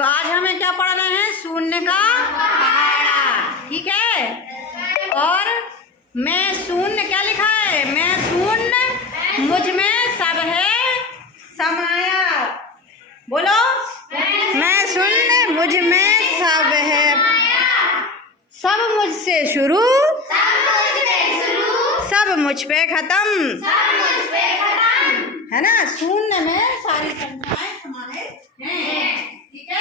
तो आज हमें क्या पढ़ना है? शून्य का पहाड़ा, ठीक है। और मैं शून्य क्या लिखा है? मैं शून्य मुझ में सब है समाया। बोलो, मैं शून्य मुझ में सब है, सब मुझसे शुरू, सब मुझ पे खत्म, है ना। शून्य में सारी संख्याएं समाहित हैं, ठीक है।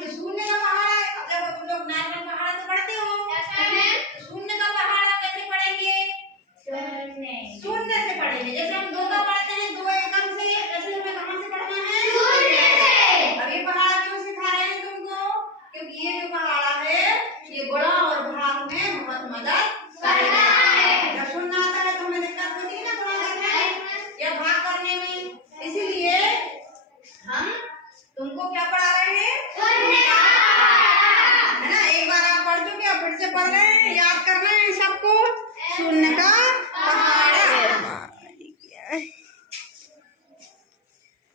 तो शून्य का पहाड़ा, जब तुम लोग नॉर्मल पहाड़ा तो पढ़ते हो, शून्य का पहाड़ा कैसे पढ़ेंगे? शून्य से पढ़ेंगे। जैसे हम 2 का पढ़ते हैं 2 एकम से, ऐसे हमें कहाँ से पढ़ना है? शून्य से। अब ये पहाड़ा क्यों सिखा रहे हैं तुमको? क्योंकि ये जो पहाड़ा है ये गुणा और भाग में बहुत मदद करता है। जब शून्य आता है तो हमें दिक्कत होती है ना गुणा करने में या भाग करने में, इसीलिए हम तुमको क्या पढ़ा रहे हैं? शून्य का पहाड़ा, है ना। एक बार आप पढ़ चुके, अब फिर से पढ़ रहे हैं, याद करना है सबको। शून्य का पहाड़ा,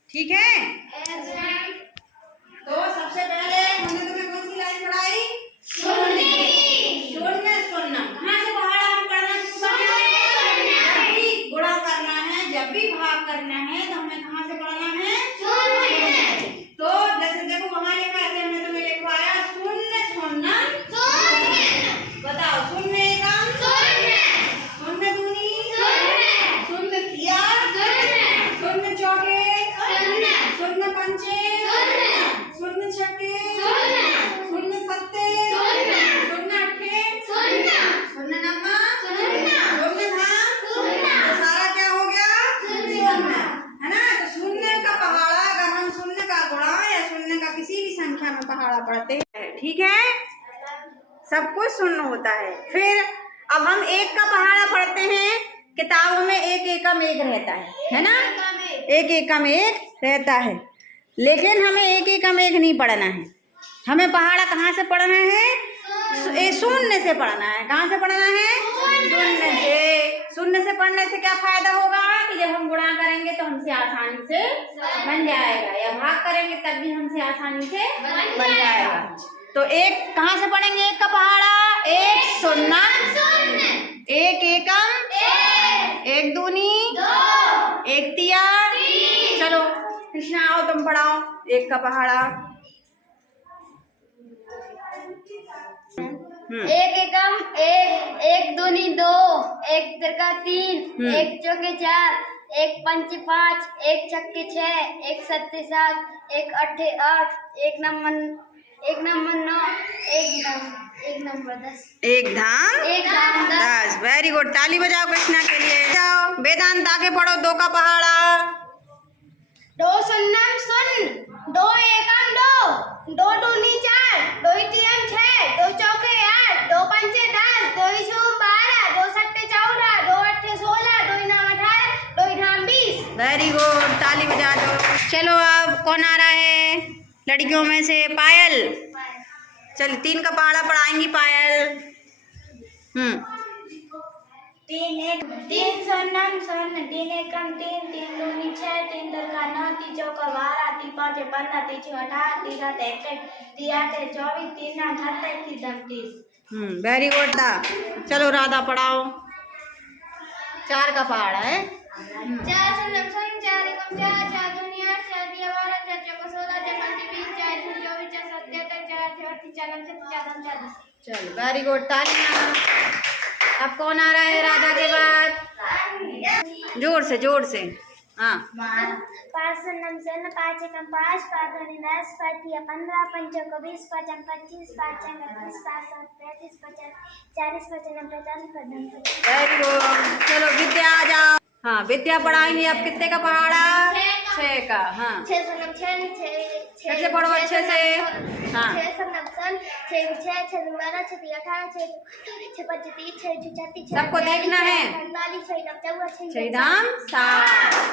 ठीक है। तो सबसे पहले हमने तुम्हें कौन सी लाइन पढ़ाई? शून्य शून्य शून्य। कहाँ से पहाड़ा हम पढ़ना शुरू करें? जब भी गुणा करना है, जब भी भाग करना है, तो हमें कहाँ से पढ़ना है? शून्य। तो जैसे देखो वहाँ लिखा है, हमने तुम्हें लिखवाया शून्य शून्य शून्य। बताओ, शून्य एकम शून्य, शून्य दूनी शून्य, शून्य तिया शून्य, शून्य चौके शून्य, शून्य पंचे शून्य, शून्य छक्के शून्य, शून्य सत्ते शून्य, शून्य अट्ठे शून्य, शून्य नम्मा शून्य, शून्य धाम शून्य। तो सारा क्या हो गया? शून्य, है ना। तो शून्य का पहाड़ा, अगर हम शून्य का गुणा या शून्य का किसी भी संख्या में पहाड़ा पढ़ते हैं, ठीक है, सब कुछ शून्य होता है। फिर अब हम 1 का पहाड़ा पढ़ते हैं, किताबों में 1 एकम 1 रहता है ना। 1 एकम 1 रहता है, लेकिन हमें 1 एकम 1 नहीं पढ़ना है। हमें पहाड़ा कहाँ से पढ़ना है? शून्य से पढ़ना है। कहाँ से पढ़ना है? शून्य से। शून्य से पढ़ने से क्या फायदा होगा? कि जब हम गुणा करेंगे तो हमसे आसानी से बन जाएगा, या भाग करेंगे तब भी हमसे आसानी से बन जाएगा। तो 1 कहाँ से पढ़ेंगे? 1 का पहाड़ा 1 शून्य, 1 एकम 1 दूनी 1 तिया। चलो कृष्णा आओ, तुम पढ़ाओ 1 का पहाड़ा। 1 एकम 1, 1 दूनी 2, 1 तिरका 3, 1 चौके 4, 1 पंचे 5, 1 छक्के 6, 1 सत्ते 7, 1 अट्ठे 8, 1 नंबर 9, 1 नंबर 10, 1 धाम 10। वेरी गुड, ताली बजाओ कृष्णा के लिए। जाओ वेदांत आगे पढ़ो 2 का पहाड़ा। 2 शून्यम शून्य, 2 एकम 2, 2 दूनी 4, 2 तियम 6, 2 चौके 8, 2 पंचे 10, 2 शुम 12, 2 सट्टे 14, 2 अट्ठे 16, 2 नम 18, 2 धाम 20। वेरी गुड, ताली बजा दो। चलो अब कौन आ रहा है लड़कियों में से? पायल। चल 3 का पहाड़ा पढ़ाएंगी पायल। 3 शून्यम शून्य, 3 एकम 3, 3 दूनी 6, 3 तिरका 9, 3 चौका 12, 3 पाँचे 15, 3 छः 18, 3 सात 21, 3 आठे 24, 3 नौ 36, 3 दम 30। Very good. चलो राधा पढ़ाओ। 4 का पहाड़ा है। 4 शून्यम शून्य, 4 एकम 4, 4 दूनी 8, 4 तिया 12, 4 चौका 16, 4 पंचे 20, 4 शून्य 24, 4 सत्ते 28, 4 अट्ठे 38, 4 नम 36, 4 दम 40। चल वेरी गुड, तालियां। अब कौन आ रहा है राधा के बाद? जोर से। हाँ। 5 शून्यम शून्य, 5 एकम 5, 5 दूनी 10, 5 तिया 15, 5 चौका 20, 5 अंक 25, 5 छः 30, 5 सात 35, 50 40, 55 45, 50। Very good. चलो विद्या आ जाओ। हाँ विद्या पढ़ाएंगे अब कितने का पहाड़ा? 6 का। हाँ 6 शून्यम 6, कैसे पढ़ो अच्छे से? हाँ 6 शून्यम शून्य, 6 6 6 12, 6 18, 6 6 5 30, 6 36, सबको देखना है। 45, 6 54, 6 धाम 7।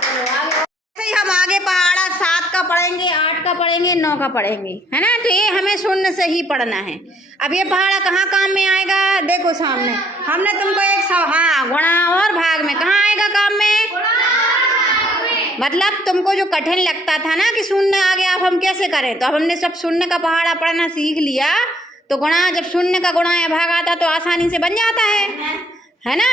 चलो आगे। ऐसे ही हम आगे पहाड़ा 7 का पढ़ेंगे, 8 का पढ़ेंगे, 9 का पढ़ेंगे, है ना। तो ये हमें शून्य से ही पढ़ना है। अब ये पहाड़ा कहाँ काम में आएगा? देखो सामने हमने तुमको एक हाँ गुणा और भाग में कहाँ आएगा काम में? मतलब तुमको जो कठिन लगता था ना कि शून्य आ गया, अब हम कैसे करें, तो अब हमने सब शून्य का पहाड़ा पढ़ना सीख लिया, तो गुणा, जब शून्य का गुणा या भाग आता तो आसानी से बन जाता है ना,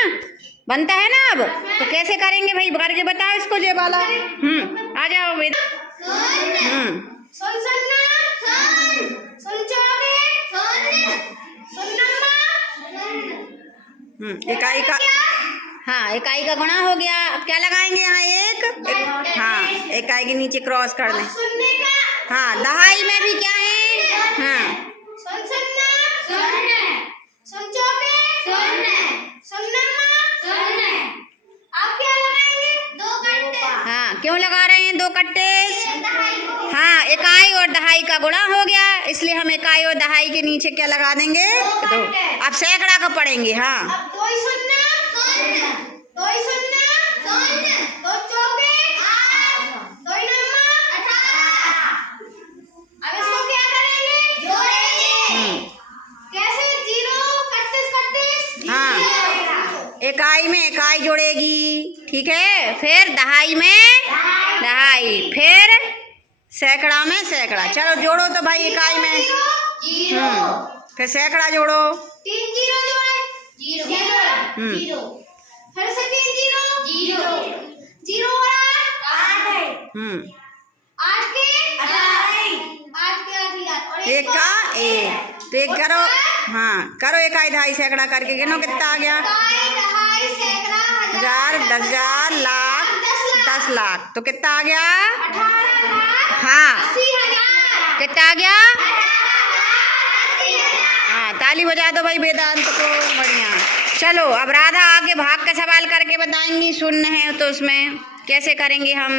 बनता है ना। अब तो कैसे करेंगे भाई, करके बताओ इसको जे वाला। आ जाओ बेटा। इकाई का, हाँ इकाई का गुणा हो गया। अब क्या लगाएंगे यहाँ, एक हाँ इकाई के नीचे क्रॉस कर दें। हाँ दहाई में भी क्या है, हाँ हाँ क्यों लगा रहे हैं 2 कट्टे, हाँ इकाई और दहाई का गुणा हो गया, इसलिए हम इकाई और दहाई के नीचे क्या लगा देंगे, 2। अब सैकड़ा का पढ़ेंगे। हाँ इकाई में इकाई जोड़ेगी, ठीक है, फिर दहाई में दहाई, फिर सैकड़ा में सैकड़ा। चलो जोड़ो तो भाई, इकाई में फिर सैकड़ा जोड़ो, 3 0 जोड़े, 0 फिर से 3 0 0 और 8 8 के 1 का 1, तो 1 करो, हाँ करो इकाई दहाई सैकड़ा करके गिनो कितना आ गया, 1000 10,000 लाख 10 लाख, तो कितना आ गया, 18 लाख हाँ 80,000 कितना आ गया, हाँ ताली बजा दो भाई वेदांत को, बढ़िया। चलो अब राधा आगे भाग का सवाल करके बताएंगी, शून्य है तो उसमें कैसे करेंगे हम।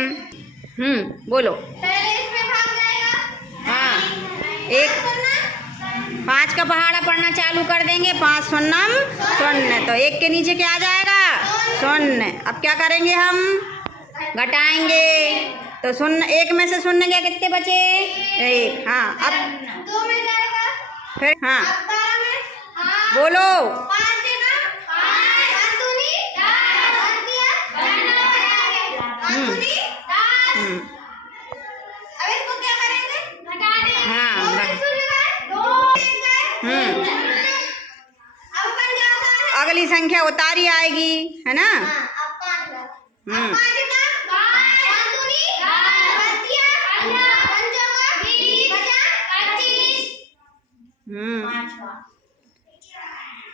बोलो। हाँ 5 का पहाड़ा पढ़ना चालू कर देंगे, 5 शून्यम शून्य, तो 1 के नीचे क्या आ जाएगा, शून्य। अब क्या करेंगे हम, घटाएंगे, तो शून्य 1 में से शून्य गया, कितने बचे, 1। हाँ अब 2 में जाएगा, फिर हाँ अब 12 में, हाँ बोलो, 5 है ना, 5 दूनी 10 अब इसको क्या करेंगे, घटा देंगे। हाँ, 2 में शून्य गए, 2 अब बन जाता है, अगली संख्या उतारी आएगी, है ना। हाँ अब 5 है, अब 5 है ना, 5 दूनी 10 दिया 5 का 20 बचा 25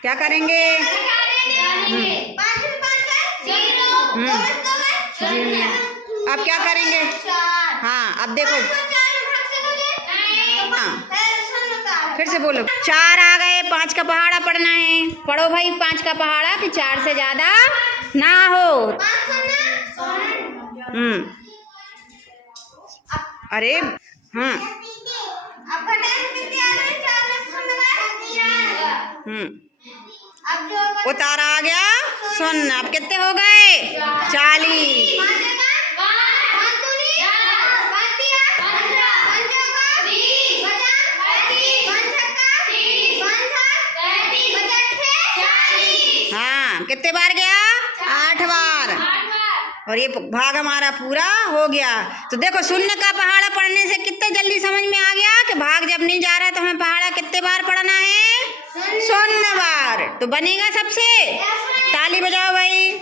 क्या करेंगे, 5 में 5 गए 0 2 में 2 गए 0। अब क्या करेंगे, हाँ अब देखो, हाँ फिर से बोलो, 4 आ गए, 5 का पहाड़ा पढ़ना है, पढ़ो भाई 5 का पहाड़ा कि 4 से ज्यादा ना हो। अरे उतारा आ गया शून्य, अब कितने हो गए, 40। हाँ कितने बार गया, 8 बार, और ये भाग हमारा पूरा हो गया। तो देखो शून्य का पहाड़ा पढ़ने से कितने जल्दी समझ में आ गया कि भाग जब नहीं जा रहा तो हमें पहाड़ा कितने बार पढ़ना है, शून्य बार, तो बनेगा सबसे। ताली बजाओ भाई।